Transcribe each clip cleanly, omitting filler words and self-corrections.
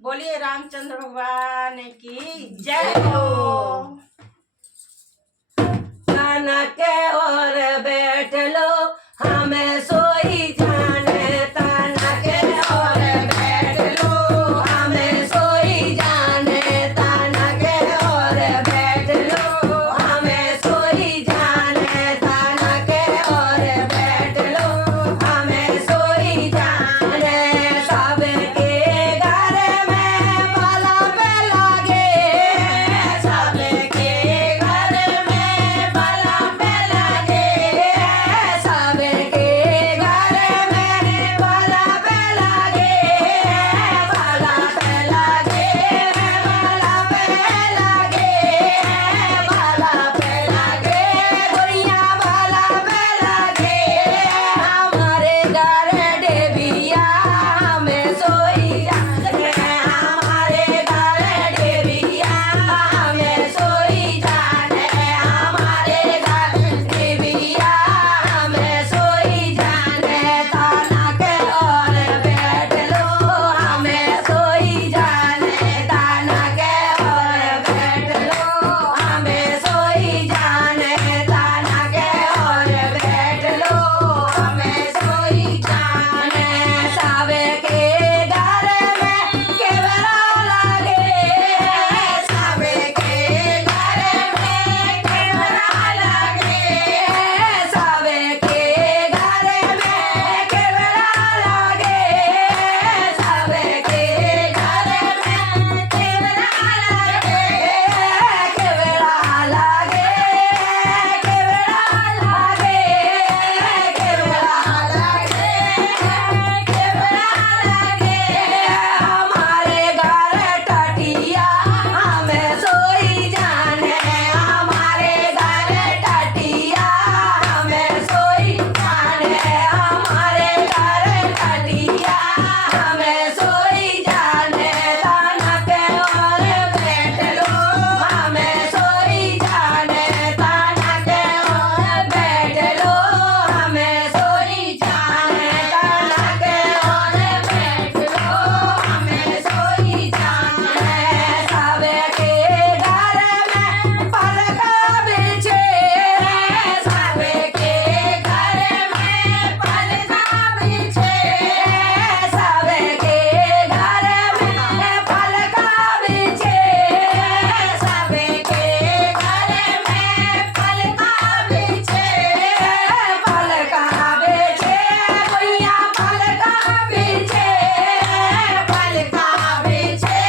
बोलिए रामचंद्र भगवान की जय हो। ताना के और बैठ लो हमें सोई जाने, ताना के और बैठ लो हमें सोई जाने, ताना के और बैठ लो हमें सोई जाने, ताना के और बैठ लो हमें सोई जाने। सबके घर में बाला पे लागे, सबके घर में बाला पे लागे, सबके घर में बाला पे लागे, बाला पे लागे, बाला पे लागे, बाला पे लागे, गोरिया बाला पे लागे। हमारे घर डेबिया हमें सोई जाने, हमारे घर डेबिया हमें सोई जाने, हमारे घर डेबिया हमें सोई जाने। ताना के और बैठ लो हमें सोई जाने, ताना के और बैठ लो हमें सोई जाने, ताना के और बैठ लो हमें सोई जाने। सबके घर में केवड़ा लागे, सबके घर में केवड़ा लागे, सबके घर में केवड़ा लागे, सबके घर में केवड़ा लागे, केवड़ा लागे, केवड़ा लागे, केवड़ा लागे, केवड़ा लागे। हमारे घर टटिया हमें सोई जाने, हमारे घर टटिया हमें सोई जाने, हमारे घर टटिया हमें सोई जाने। ताना के और बैठ लो हमें सोई जाने, ताना के और बैठ लो हमें सोई जाने, ताना के और बैठ लो हमें सोई जाने। सबके घर में पलका बिछे, सबके घर में पलका बिछे, सबके घर में पलका बिछे, सबके घर में पलका बिछे, पलका बिछे, भैया पलका बिछे, पलका बिछे,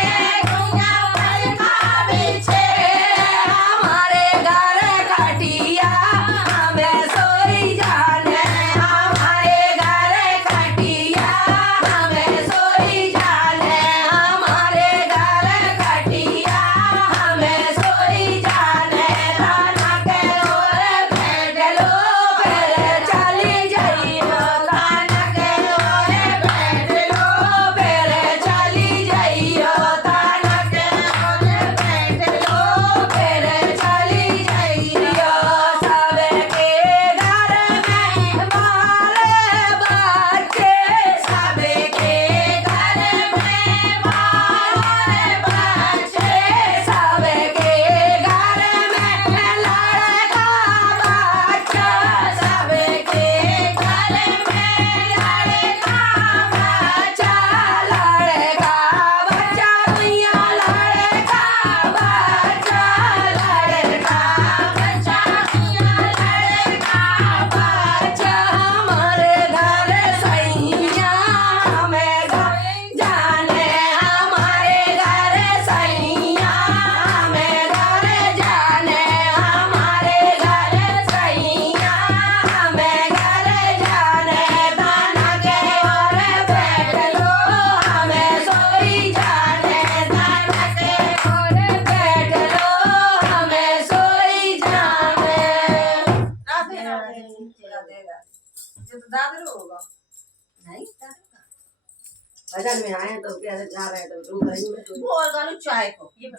भैया पलका बिछे। हमारे घर खटिया हमें सोई जाने, हमारे घर खटिया हमें सोई जाने, हमारे घर खटिया हमें सोई जाने। ताना के और बैठ लो फिर चली जाइयो, ताना के और बैठ लो फिर चली जाइयो, ताना के और बैठ लो फिर चली जाइयो। सबके घर में बाले बच्चे, सबके घर में बाले बच्चे, सबके घर में लड़का बच्चा, सबके घर में लड़का बच्चा, लड़का बच्चा, भैया लड़का बच्चा, लड़का बच्चा, भैया लड़का बच्चा। हमारे घर सैया हमें जाने, हमारे घर सैया हमें घर जाने, हमारे घर सैया हमें घर जाने। ताना के और बैठ लो हमें सोई जाने, ताना के और बैठ लो हमें सोई जाने। राधे राधे। ये तो दादर होगा। नहीं भजन में आए तो क्या जा रहे तो वो और गालू चाय को ये